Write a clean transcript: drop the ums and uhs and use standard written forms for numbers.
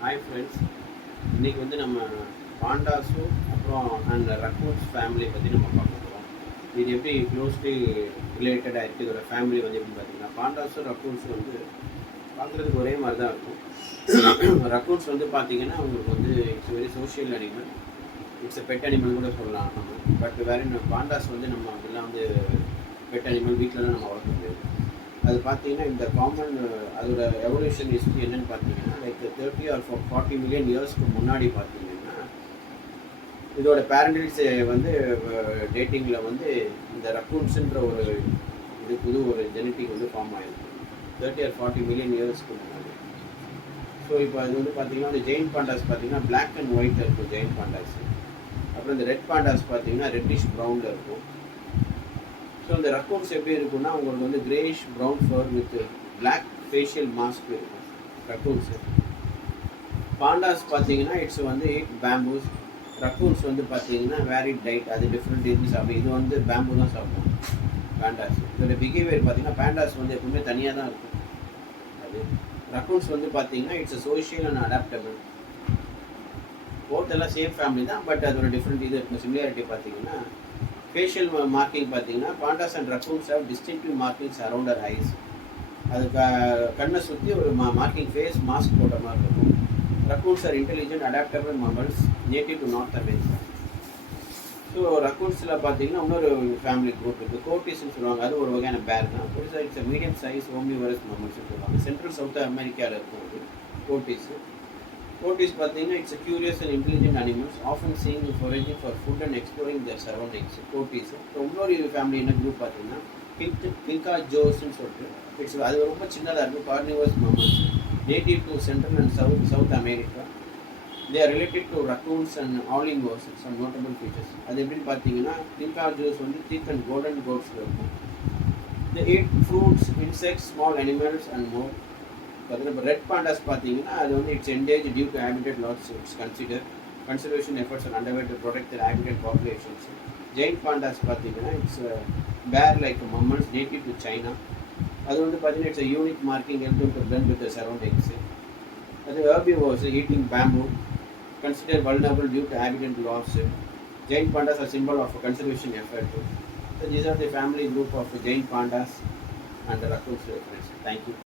Hi friends, இன்றைக்கி வந்து நம்ம பாண்டாஸும் அப்புறம் அண்ட் ரக்கூன்ஸ் ஃபேமிலி பற்றி நம்ம பார்க்க போகிறோம். இது எப்படி க்ளோஸ்லி ரிலேட்டடாக இருக்குது, இதோட ஃபேமிலி வந்து எப்படின்னு பார்த்தீங்கன்னா, பாண்டாஸும் ரக்கூன்ஸும் வந்து பார்க்குறதுக்கு ஒரே மாதிரி தான் இருக்கும். ரக்கூன்ஸ் வந்து பார்த்தீங்கன்னா உங்களுக்கு வந்து it's very social animal, it's pet animal கூட சொல்லலாம் நம்ம. பட் வேறு பாண்டாஸ் வந்து நம்ம அதெல்லாம் வந்து பெட் அனிமல் வீட்டிலலாம் நம்ம வளர்க்க முடியாது. அது பார்த்தீங்கன்னா இந்த காமன் அதோட எவல்யூஷன் ஹிஸ்ட்ரி என்னென்னு பார்த்தீங்கன்னா, லைக் 30 or 40 மில்லியன் இயர்ஸ்க்கு முன்னாடி பார்த்தீங்கன்னா இதோட பேரண்டல்ஸ் வந்து டேட்டிங்கில் வந்து இந்த ரக்கூன்ஸுன்ற ஒரு புது ஒரு ஜெனட்டிக் வந்து ஃபார்ம் ஆகிருக்கு 30 or 40 மில்லியன் இயர்ஸ்க்கு முன்னாடி. ஸோ இப்போ அது வந்து பார்த்தீங்கன்னா இந்த ஜெயின் பாண்டாஸ் பார்த்தீங்கன்னா பிளாக் அண்ட் ஒயிட்டில் இருக்கும் ஜெயின் பாண்டாஸ். அப்புறம் இந்த ரெட் பாண்டாஸ் பார்த்தீங்கன்னா ரெட்டிஷ் ப்ரௌனில் இருக்கும். ஸோ இந்த ரக்கூன்ஸ் எப்படி இருக்குன்னா உங்களுக்கு வந்து greyish brown fur with black facial mask இருக்கும் ரக்கூன்ஸு. பாண்டாஸ் பார்த்தீங்கன்னா இட்ஸ் வந்து எயிட் பேம்பூஸ். ரக்கூன்ஸ் வந்து பார்த்தீங்கன்னா வேரிட் டைட், அது டிஃப்ரெண்ட் இது சாப்பிடும். இது வந்து பேம்பூ தான் சாப்பிடும் பேண்டாஸ். இதோட பிஹேவியர் பார்த்தீங்கன்னா பேண்டாஸ் வந்து எப்பவுமே தனியாக தான் இருக்கும். அது ரக்கூன்ஸ் வந்து பார்த்தீங்கன்னா it's social and adaptable. Both எல்லாம் சேம் ஃபேமிலி தான், பட் அதோட டிஃப்ரெண்ட் இது இருக்கும். சிமிலாரிட்டி பார்த்தீங்கன்னா ஃபேஷியல் மார்க்கிங் பார்த்தீங்கன்னா pandas and raccoons have distinctive markings around our eyes. அது கண்ணை சுற்றி ஒரு மார்க்கிங் ஃபேஸ் மாஸ்க் போட்ட மாதிரி இருக்கும். Raccoons are intelligent adaptable mammals native to North America. So ரக்கூன்ஸில் பார்த்தீங்கன்னா இன்னொரு ஃபேமிலி குரூப் இருக்குது, கோட்டிஸ்ன்னு சொல்லுவாங்க. அது ஒரு வகையான பேர் தான். இட்ஸ் மீடியம் சைஸ் ஓம்னிவரஸ் மம்மல்ஸ்ன்னு சொல்லுவாங்க. சென்ட்ரல் சவுத் அமெரிக்காவில் இருக்கும் அது கோட்டிஸ். கோட்டிஸ் பார்த்தீங்கன்னா it's curious and intelligent animals often seeing foraging for food and exploring the surroundings. Coatis. So இன்னொரு ஃபேமிலி என்ன குரூப் பார்த்தீங்கன்னா பிங்கா ஜோஸ்ன்னு சொல்லிட்டு இட்ஸ் அது ரொம்ப சின்னதாக இருக்கும். Carnivores mammals native to central and south America. They are related to raccoons and olingos. Some notable features அது எப்படின்னு பார்த்தீங்கன்னா பிங்கா ஜோஸ் வந்து திக் அண்ட் கோல்டன் கோட்ஸில் இருக்கும். They eat fruits, insects, small animals and more. இப்போ ரெட் பாண்டாஸ் பார்த்தீங்கன்னா அது வந்து it's endangered due to habitat loss. It's conservation efforts and underway to protect the habitat populations. Giant pandas பார்த்தீங்கன்னா it's bear like mammals native to China. அது வந்து பார்த்தீங்கன்னா it's unique marking help to blend with the surroundings. அது herbivores eating bamboo, considered vulnerable due to habitat loss. Jain pandas are symbol of a conservation effort. So these are the family group of Jain pandas and the raccoons. Thank you.